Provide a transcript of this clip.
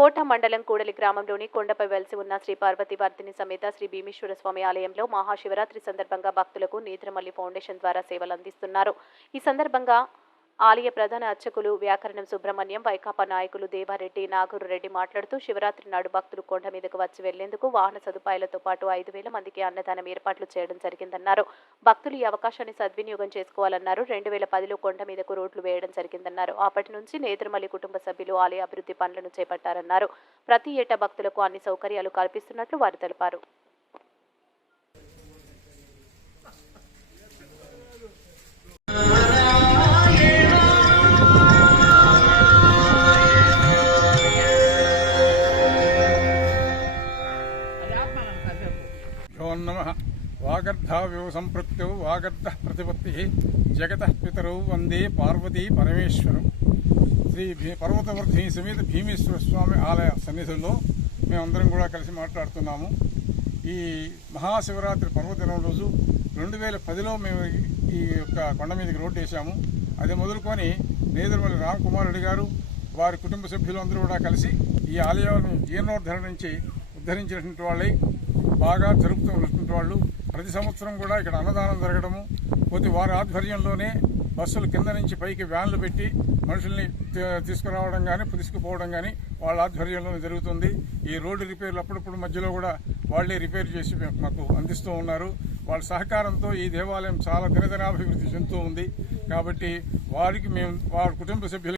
కోట మండలం కూడలి గ్రామంలోని కొండపై వెలిసి ఉన్న శ్రీ పార్వతీవర్ధిని సమేత శ్రీ భీమేశ్వర స్వామి ఆలయంలో మహాశివరాత్రి సందర్భంగా భక్తులకు నేత్రమల్లి ఫౌండేషన్ ద్వారా సేవలు అందిస్తున్నారు. ఈ సందర్భంగా ఆలయ ప్రధాన అర్చకులు వ్యాకరణం సుబ్రహ్మణ్యం, వైకాపా నాయకులు దేవారెడ్డి, నాగూరు రెడ్డి మాట్లాడుతూ శివరాత్రి నాడు భక్తులు కొండ మీదకు వచ్చి వెళ్లేందుకు వాహన సదుపాయాలతో పాటు 5,000 మందికి అన్నదానం ఏర్పాట్లు చేయడం జరిగిందన్నారు. భక్తులు ఈ అవకాశాన్ని సద్వినియోగం చేసుకోవాలన్నారు. 2010లో కొండ మీదకు రోడ్లు వేయడం జరిగిందన్నారు. అప్పటి నుంచి నేత్రమల్లి కుటుంబ సభ్యులు ఆలయ అభివృద్ధి పనులను చేపట్టారన్నారు. ప్రతి ఏటా భక్తులకు అన్ని సౌకర్యాలు కల్పిస్తున్నట్లు వారు తెలిపారు. వాగర్ధావ్యో సంపృక్తౌ వాగర్ధ ప్రతిపత్తి జగతః పితరౌ వందే పార్వతీ పరమేశ్వరం. శ్రీ పర్వతవర్ధిని సమేత భీమేశ్వర స్వామి ఆలయ సన్నిధుల్లో మేమందరం కూడా కలిసి మాట్లాడుతున్నాము. ఈ మహాశివరాత్రి పర్వదినం రోజు 2010లో మేము ఈ యొక్క కొండ మీదకి రోడ్డు వేసాము. అది మొదలుకొని నేదురుమల్లి రామకుమారెడ్డి గారు వారి కుటుంబ సభ్యులు అందరూ కూడా కలిసి ఈ ఆలయాలను జీర్ణోద్ధరణ నుంచి ఉద్ధరించినటువంటి వాళ్ళై బాగా జరుపుతున్నటువంటి వాళ్ళు. ప్రతి సంవత్సరం కూడా ఇక్కడ అన్నదానం జరగడము, పోతే వారి ఆధ్వర్యంలోనే బస్సులు కింద నుంచి పైకి వ్యాన్లు పెట్టి మనుషుల్ని తీసుకురావడం కానీ తీసుకుపోవడం కానీ వాళ్ళ ఆధ్వర్యంలోనే జరుగుతుంది. ఈ రోడ్డు రిపేర్లు అప్పుడప్పుడు మధ్యలో కూడా వాళ్లే రిపేర్ చేసి మాకు అందిస్తూ ఉన్నారు. వాళ్ళ సహకారంతో ఈ దేవాలయం చాలా దినదినాభివృద్ధి చెందుతూ ఉంది. కాబట్టి వారికి మేము వారి కుటుంబ సభ్యులు